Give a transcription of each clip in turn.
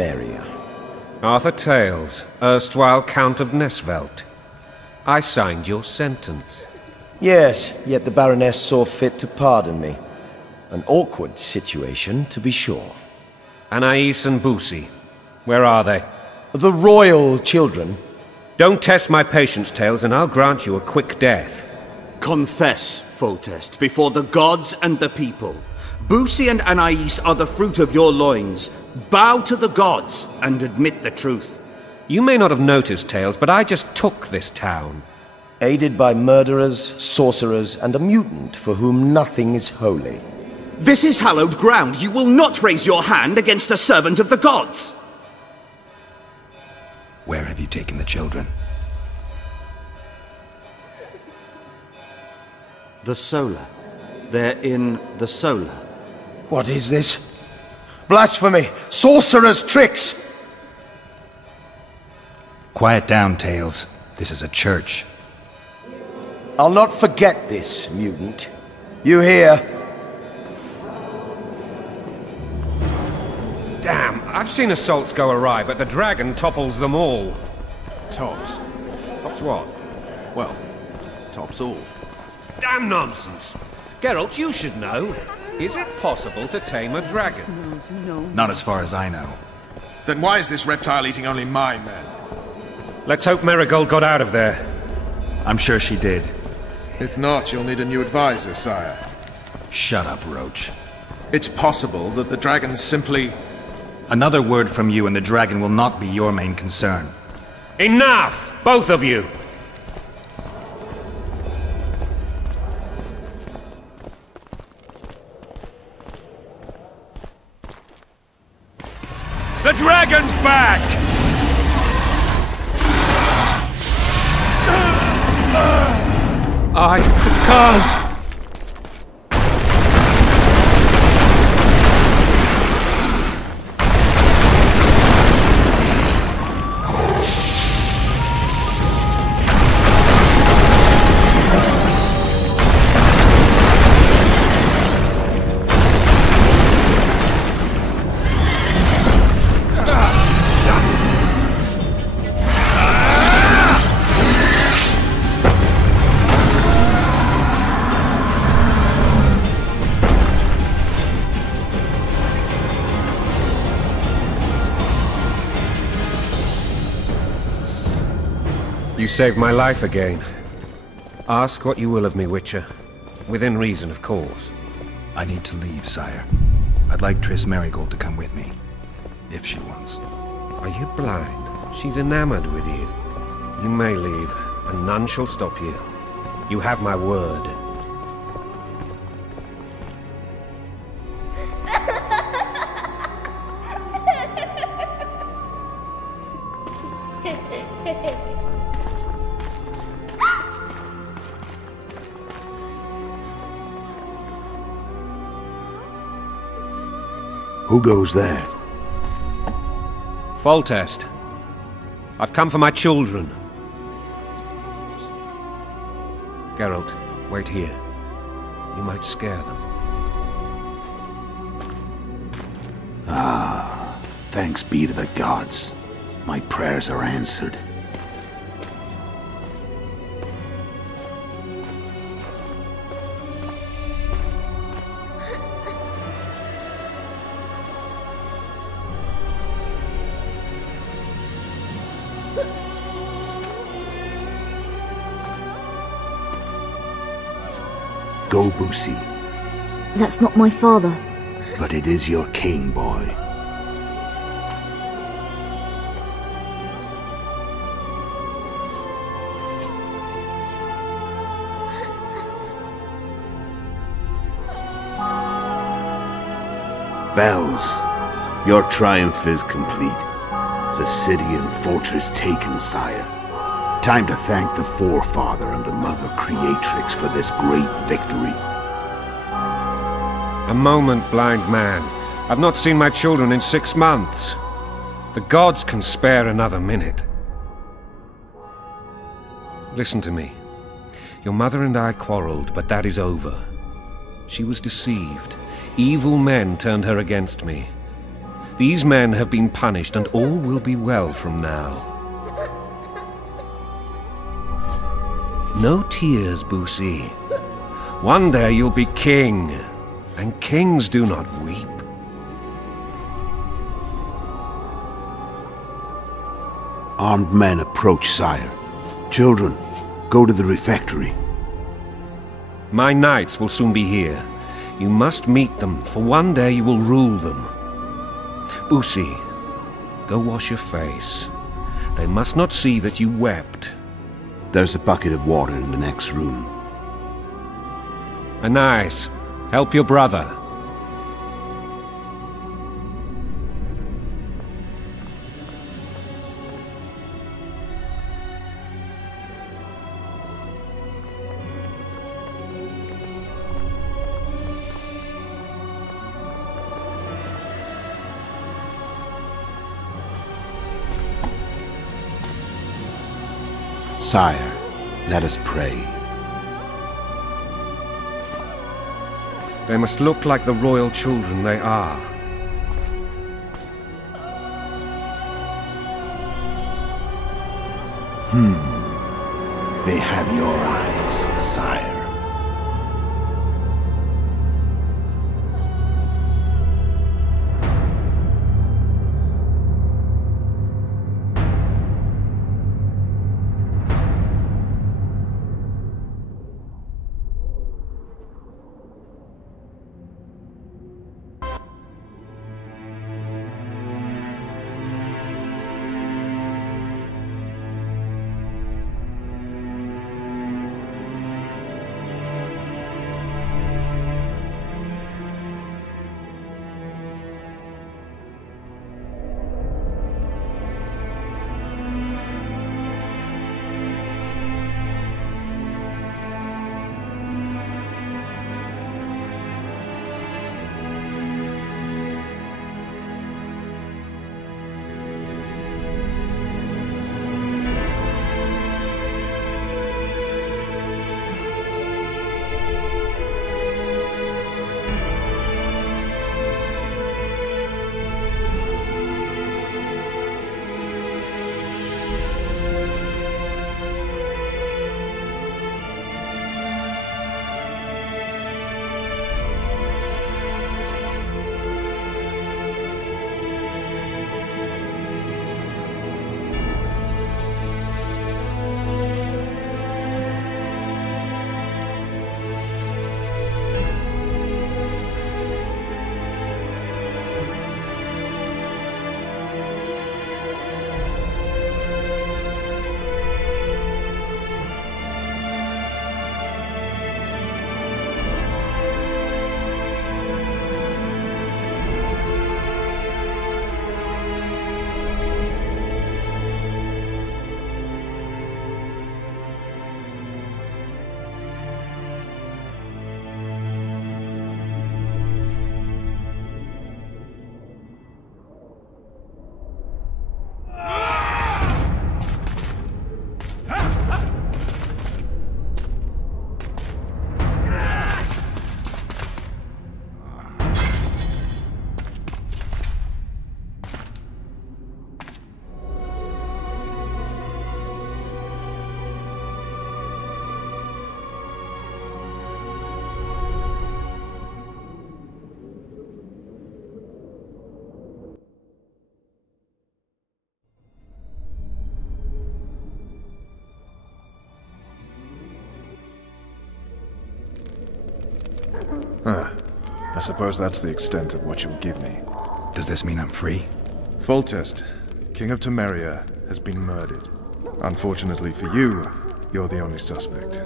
Meria. Arthur Tales, erstwhile Count of Nesvelt. I signed your sentence. Yes, yet the Baroness saw fit to pardon me. An awkward situation, to be sure. Anais and Busi, where are they? The royal children. Don't test my patience, Tales, and I'll grant you a quick death. Confess, Foltest, before the gods and the people. Busi and Anais are the fruit of your loins. Bow to the gods and admit the truth. You may not have noticed, Tales, but I just took this town. Aided by murderers, sorcerers, and a mutant for whom nothing is holy. This is hallowed ground. You will not raise your hand against a servant of the gods! Where have you taken the children? The Solar. They're in the Solar. What is this? Blasphemy! Sorcerer's tricks! Quiet down, Tales. This is a church. I'll not forget this, mutant. You hear? Damn, I've seen assaults go awry, but the dragon topples them all. Tops. Tops what? Well, tops all. Damn nonsense! Geralt, you should know. Is it possible to tame a dragon? Not as far as I know. Then why is this reptile eating only my men? Let's hope Marigold got out of there. I'm sure she did. If not, you'll need a new advisor, sire. Shut up, Roach. It's possible that the dragon simply... Another word from you and the dragon will not be your main concern. Enough! Both of you! The dragon's back! I can't... You saved my life again. Ask what you will of me, Witcher. Within reason, of course. I need to leave, sire. I'd like Triss Merigold to come with me. If she wants. Are you blind? She's enamored with you. You may leave, and none shall stop you. You have my word. Who goes there? Foltest. I've come for my children. Geralt, wait here. You might scare them. Ah, thanks be to the gods. My prayers are answered. Go, Busi. That's not my father. But it is your king, boy. Bells, your triumph is complete. The city and fortress taken, sire. Time to thank the Forefather and the Mother Creatrix for this great victory. A moment, blind man. I've not seen my children in 6 months. The gods can spare another minute. Listen to me. Your mother and I quarreled, but that is over. She was deceived. Evil men turned her against me. These men have been punished, and all will be well from now. No tears, Boosie. One day you'll be king, and kings do not weep. Armed men approach, sire. Children, go to the refectory. My knights will soon be here. You must meet them, for one day you will rule them. Boosie, go wash your face. They must not see that you wept. There's a bucket of water in the next room. Anais, help your brother. Sire, let us pray. They must look like the royal children they are. They have your eyes, sire. I suppose that's the extent of what you'll give me. Does this mean I'm free? Foltest, King of Temeria, has been murdered. Unfortunately for you, you're the only suspect.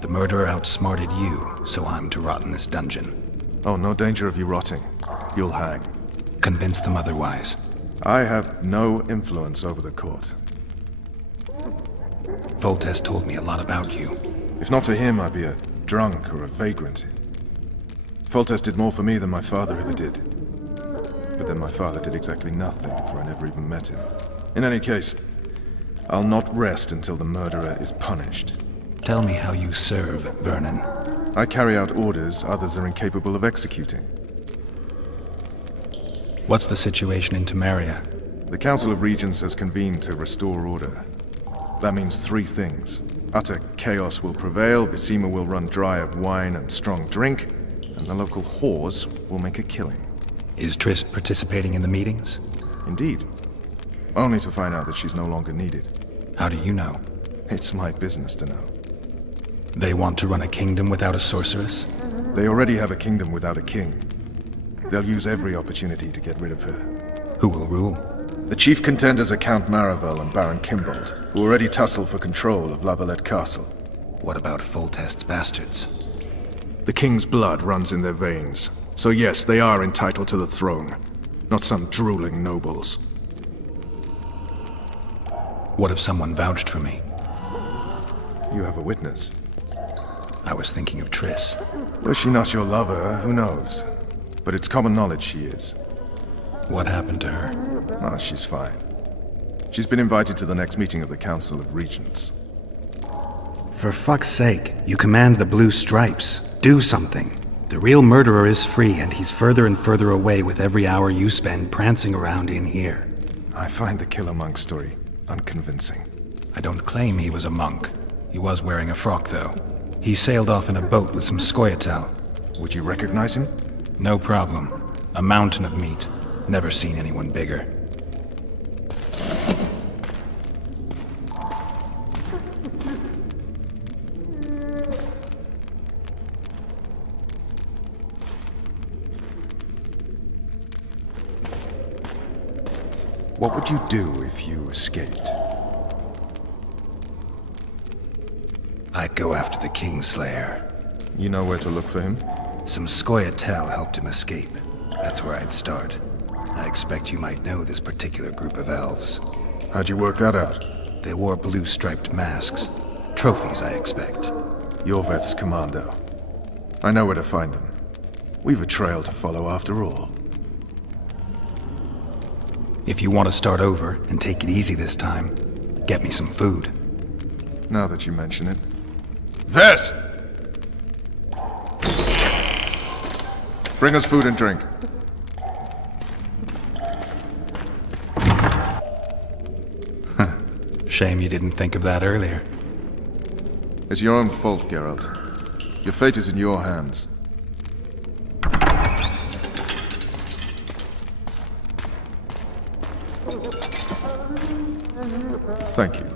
The murderer outsmarted you, so I'm to rot in this dungeon. Oh, no danger of you rotting. You'll hang. Convince them otherwise. I have no influence over the court. Foltest told me a lot about you. If not for him, I'd be a drunk or a vagrant. Foltest did more for me than my father ever did. But then my father did exactly nothing, for I never even met him. In any case, I'll not rest until the murderer is punished. Tell me how you serve, Vernon. I carry out orders others are incapable of executing. What's the situation in Temeria? The Council of Regents has convened to restore order. That means 3 things. Utter chaos will prevail, Vizima will run dry of wine and strong drink, and the local whores will make a killing. Is Triss participating in the meetings? Indeed. Only to find out that she's no longer needed. How do you know? It's my business to know. They want to run a kingdom without a sorceress? They already have a kingdom without a king. They'll use every opportunity to get rid of her. Who will rule? The chief contenders are Count Maravel and Baron Kimbold, who already tussle for control of La Valette Castle. What about Foltest's bastards? The king's blood runs in their veins, so yes, they are entitled to the throne. Not some drooling nobles. What if someone vouched for me? You have a witness. I was thinking of Triss. Was she not your lover, who knows? But it's common knowledge she is. What happened to her? Ah, she's fine. She's been invited to the next meeting of the Council of Regents. For fuck's sake, you command the Blue Stripes. Do something. The real murderer is free, and he's further and further away with every hour you spend prancing around in here. I find the Killer Monk story unconvincing. I don't claim he was a monk. He was wearing a frock, though. He sailed off in a boat with some Scoia'tael. Would you recognize him? No problem. A mountain of meat. Never seen anyone bigger. What would you do if you escaped? I'd go after the Kingslayer. You know where to look for him? Some Scoia'tael helped him escape. That's where I'd start. I expect you might know this particular group of elves. How'd you work that out? They wore blue-striped masks. Trophies, I expect. Yorveth's commando. I know where to find them. We've a trail to follow after all. If you want to start over and take it easy this time, get me some food. Now that you mention it. Ves! Bring us food and drink. Shame you didn't think of that earlier. It's your own fault, Geralt. Your fate is in your hands. Thank you.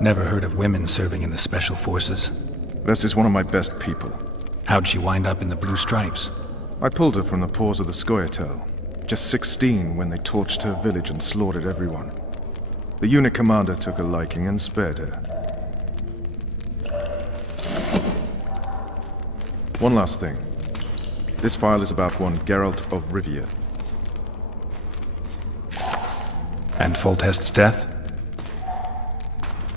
Never heard of women serving in the Special Forces. Ves is one of my best people. How'd she wind up in the Blue Stripes? I pulled her from the paws of the Scoia'tael. Just 16 when they torched her village and slaughtered everyone. The unit commander took a liking and spared her. One last thing. This file is about one Geralt of Rivia. And Foltest's death?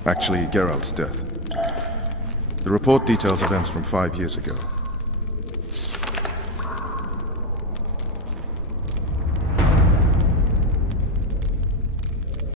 Actually, Geralt's death. The report details events from 5 years ago.